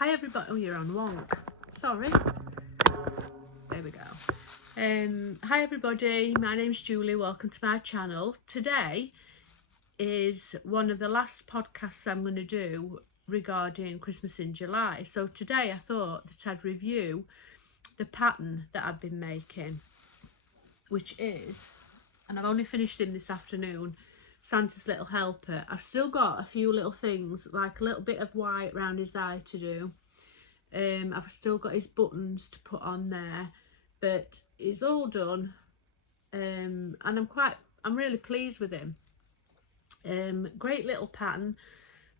Hi everybody. Oh, you're on wonk. Sorry. There we go. Hi everybody. My name's Julie. Welcome to my channel. Today is one of the last podcasts I'm going to do regarding Christmas in July. So today I thought that I'd review the pattern that I've been making, which is, and I've only finished him this afternoon, Santa's Little Helper. I've still got a few little things, like a little bit of white around his eye to do. I've still got his buttons to put on there, but it's all done, and I'm really pleased with him. Great little pattern.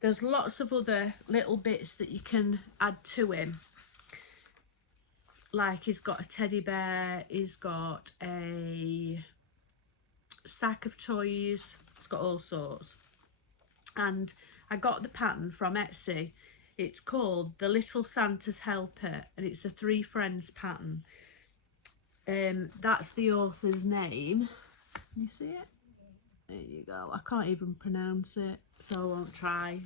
There's lots of other little bits that you can add to him, like he's got a teddy bear, he's got a sack of toys, it's got all sorts. And I got the pattern from Etsy. It's called The Little Santa's Helper, and it's a 3 friends pattern. That's the author's name. Can you see it? There you go. I can't even pronounce it, so I won't try.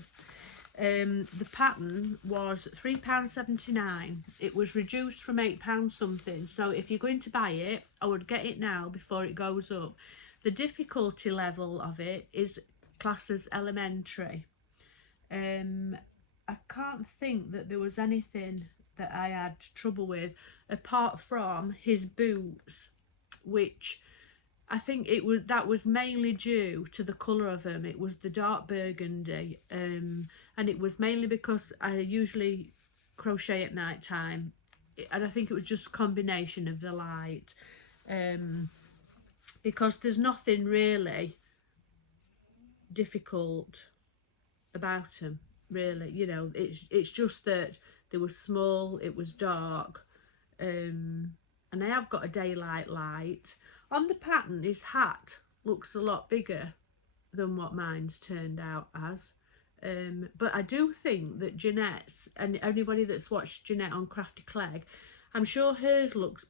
The pattern was £3.79. It was reduced from £8 something, so if you're going to buy it, I would get it now before it goes up. The difficulty level of it is classed as elementary. I can't think that there was anything that I had trouble with apart from his boots, which I think that was mainly due to the colour of them. It was the dark burgundy, and it was mainly because I usually crochet at night time, and I think it was just a combination of the light, because there's nothing really difficult about them, really. You know, it's just that they were small, it was dark, and I have got a daylight light. On the pattern, his hat looks a lot bigger than what mine's turned out as, but I do think that Jeanette's, and anybody that's watched Jeanette on Crafty Clegg, I'm sure hers looks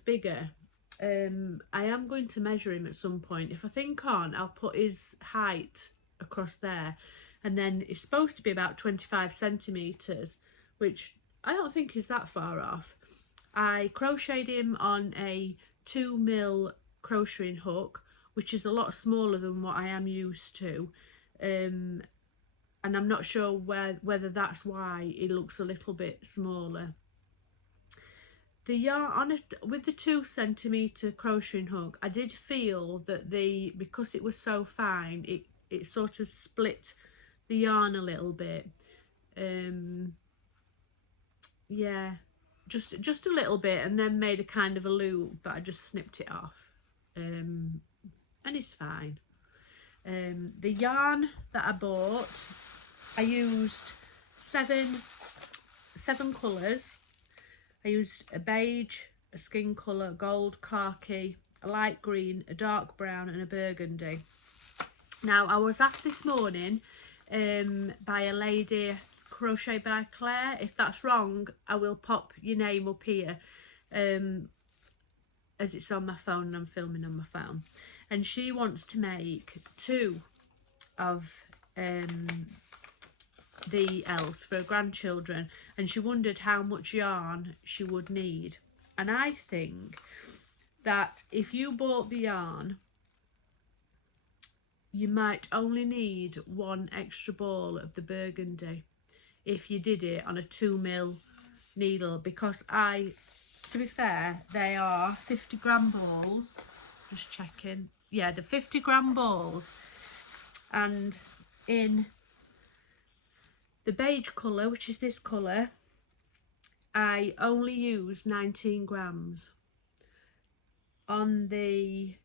bigger. I am going to measure him at some point. If I think on, I'll put his height across there, and then it's supposed to be about 25 centimetres, which I don't think is that far off. I crocheted him on a 2mm crocheting hook, which is a lot smaller than what I am used to, and I'm not sure whether that's why it looks a little bit smaller. The yarn with the 2cm crocheting hook, I did feel that because it was so fine, it sort of split the yarn a little bit. Yeah, just a little bit, and then made a kind of a loop, but I just snipped it off, and it's fine. The yarn that I bought, I used seven colours. I used a beige, a skin colour, gold, khaki, a light green, a dark brown and a burgundy. Now, I was asked this morning by a lady, Crochet by Claire. If that's wrong, I will pop your name up here, as it's on my phone and I'm filming on my phone. And she wants to make 2 of the elves for her grandchildren, and she wondered how much yarn she would need. And I think that if you bought the yarn, you might only need 1 extra ball of the burgundy if you did it on a 2mm needle, because to be fair, they are 50g balls. Just checking. Yeah, the 50g balls, and in the beige colour, which is this colour, I only used 19g. On there's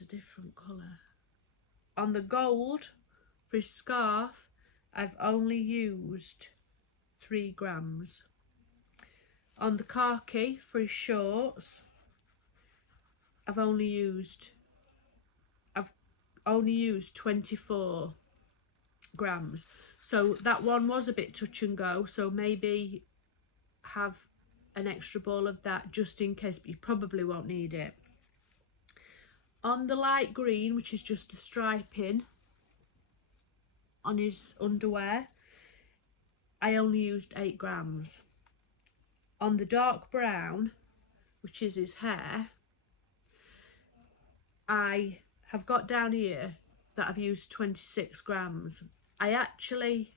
a different colour. On the gold, for his scarf, I've only used 3g. On the khaki, for his shorts, I've only used 24g. So that one was a bit touch and go, so maybe have an extra ball of that just in case, but you probably won't need it. On the light green, which is just the striping on his underwear, I only used 8 grams. On the dark brown, which is his hair, I have got down here that I've used 26 grams. I actually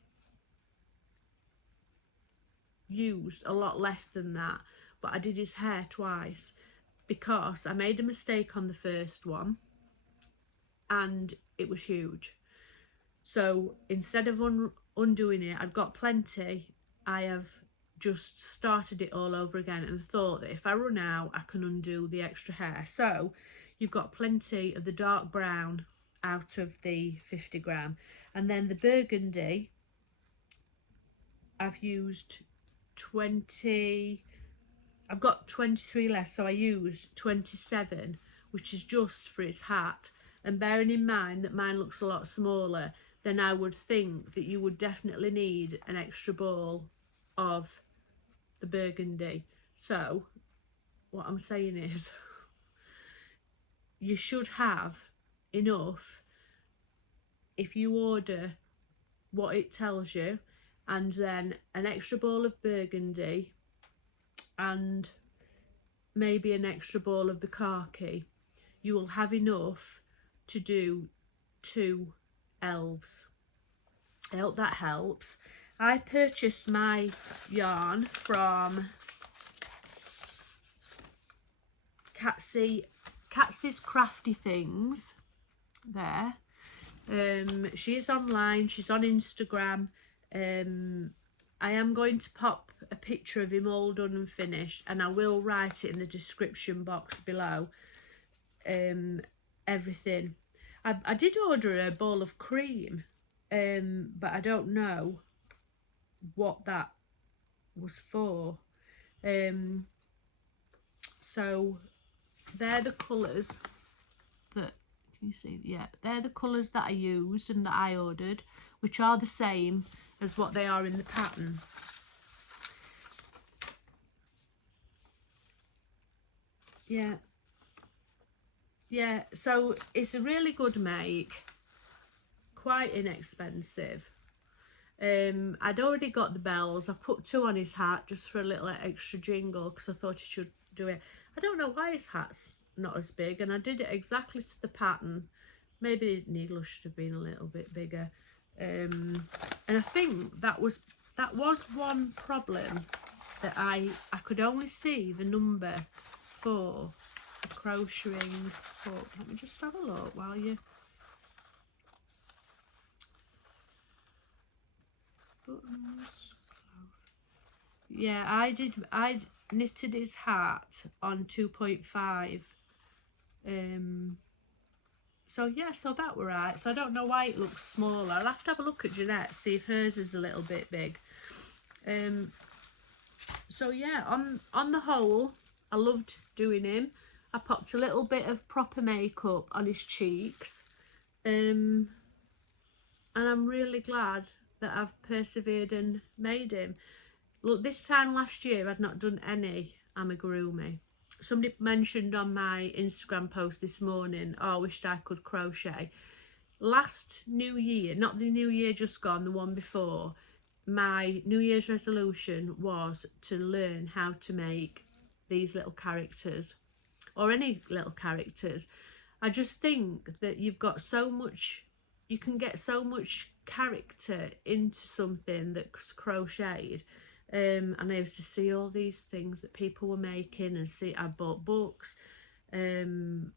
used a lot less than that, but I did his hair twice because I made a mistake on the first one and it was huge. So instead of undoing it, I've got plenty. I have just started it all over again and thought that if I run out, I can undo the extra hair. So you've got plenty of the dark brown out of the 50 gram. And then the burgundy, I've used 20, I've got 23 less, so I used 27, which is just for his hat. And bearing in mind that mine looks a lot smaller, then I would think that you would definitely need an extra ball of the burgundy. So what I'm saying is you should have enough if you order what it tells you, and then an extra ball of burgundy and maybe an extra ball of the khaki. You will have enough to do 2 elves. I hope that helps. I purchased my yarn from Catsy's Crafty Things there. She is online, she's on Instagram. I am going to pop a picture of him all done and finished, and I will write it in the description box below. Everything. I did order a bowl of cream, but I don't know what that was for. So they're the colours that, can you see? Yeah, they're the colours that I used and that I ordered, which are the same as what they are in the pattern. Yeah, so it's a really good make, quite inexpensive. I'd already got the bells. I put 2 on his hat just for a little extra jingle because I thought he should do it. I don't know why his hat's not as big, and I did it exactly to the pattern. Maybe the needle should have been a little bit bigger. And I think that was one problem, that I could only see the number for the crocheting hook. Let me just have a look while you... Buttons. Yeah, I knitted his hat on 2.5. So yeah, so that were right. So I don't know why it looks smaller. I'll have to have a look at Jeanette, see if hers is a little bit big. So yeah, on the whole, I loved doing him. I popped a little bit of proper makeup on his cheeks, and I'm really glad that I've persevered and made him. Look, this time last year I'd not done any amigurumi. Somebody mentioned on my Instagram post this morning, oh, I wished I could crochet. Last New Year, not the New Year just gone, the one before, my New Year's resolution was to learn how to make these little characters, or any little characters. I just think that you've got so much, you can get so much character into something that's crocheted. And I used to see all these things that people were making, and see, I bought books, and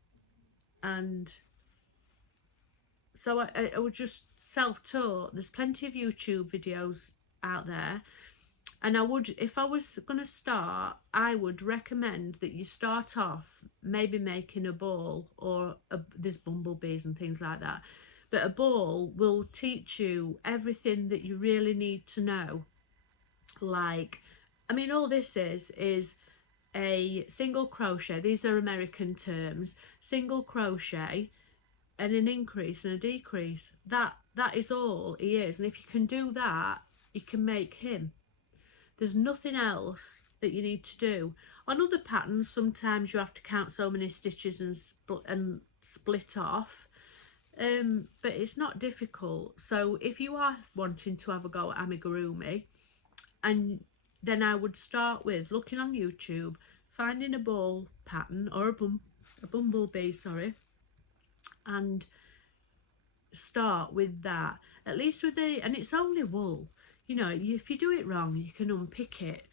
so I was just self-taught. There's plenty of YouTube videos out there, and I would, if I was going to start, I would recommend that you start off maybe making a ball, or there's bumblebees and things like that, but a ball will teach you everything that you really need to know. Like, I mean, all this is a single crochet, these are American terms, single crochet, and an increase and a decrease. That is all he is, and if you can do that, you can make him. There's nothing else that you need to do. On other patterns, sometimes you have to count so many stitches and split off, but it's not difficult. So if you are wanting to have a go at amigurumi, and then I would start with looking on YouTube, finding a ball pattern or a bumblebee, sorry, and start with that. At least with and it's only wool, you know, if you do it wrong you can unpick it,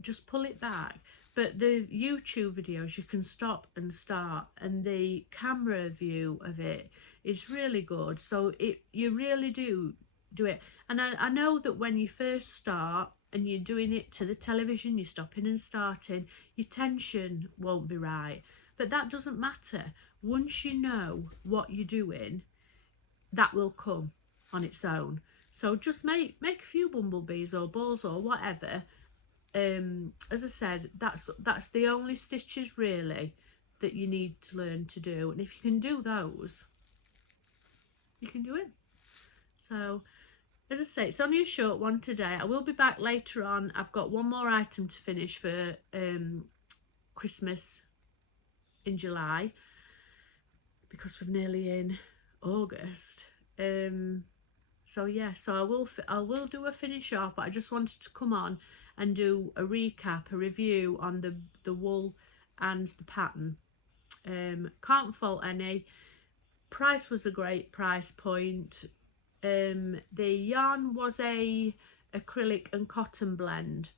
just pull it back. But the YouTube videos you can stop and start, and the camera view of it is really good, so you really do it. And I know that when you first start and you're doing it to the television, you're stopping and starting, your tension won't be right, but that doesn't matter. Once you know what you're doing, that will come on its own. So just make a few bumblebees or balls or whatever. As I said, that's the only stitches really that you need to learn to do, and if you can do those, you can do it. So as I say, it's only a short one today. I will be back later on. I've got one more item to finish for Christmas in July, because we're nearly in August. So yeah, so I will do a finish off, but I just wanted to come on and do a recap, a review on the wool and the pattern. Can't fault any. Price was a great price point. The yarn was a acrylic and cotton blend,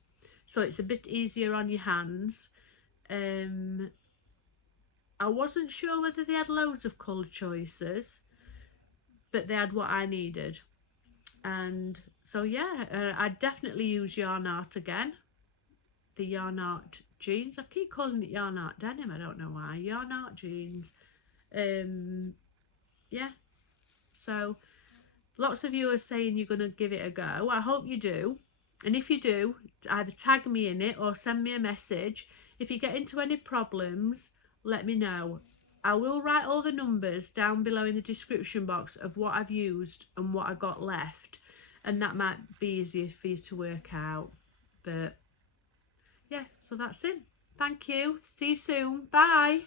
so it's a bit easier on your hands. I wasn't sure whether they had loads of colour choices, but they had what I needed. And so yeah, I'd definitely use yarn art again. The yarn art jeans, I keep calling it yarn art denim, I don't know why. Yarn art jeans. Yeah, so lots of you are saying you're going to give it a go. I hope you do, and if you do, either tag me in it or send me a message. If you get into any problems, let me know. I will write all the numbers down below in the description box of what I've used and what I got left, and that might be easier for you to work out. But yeah, so that's it. Thank you. See you soon. Bye.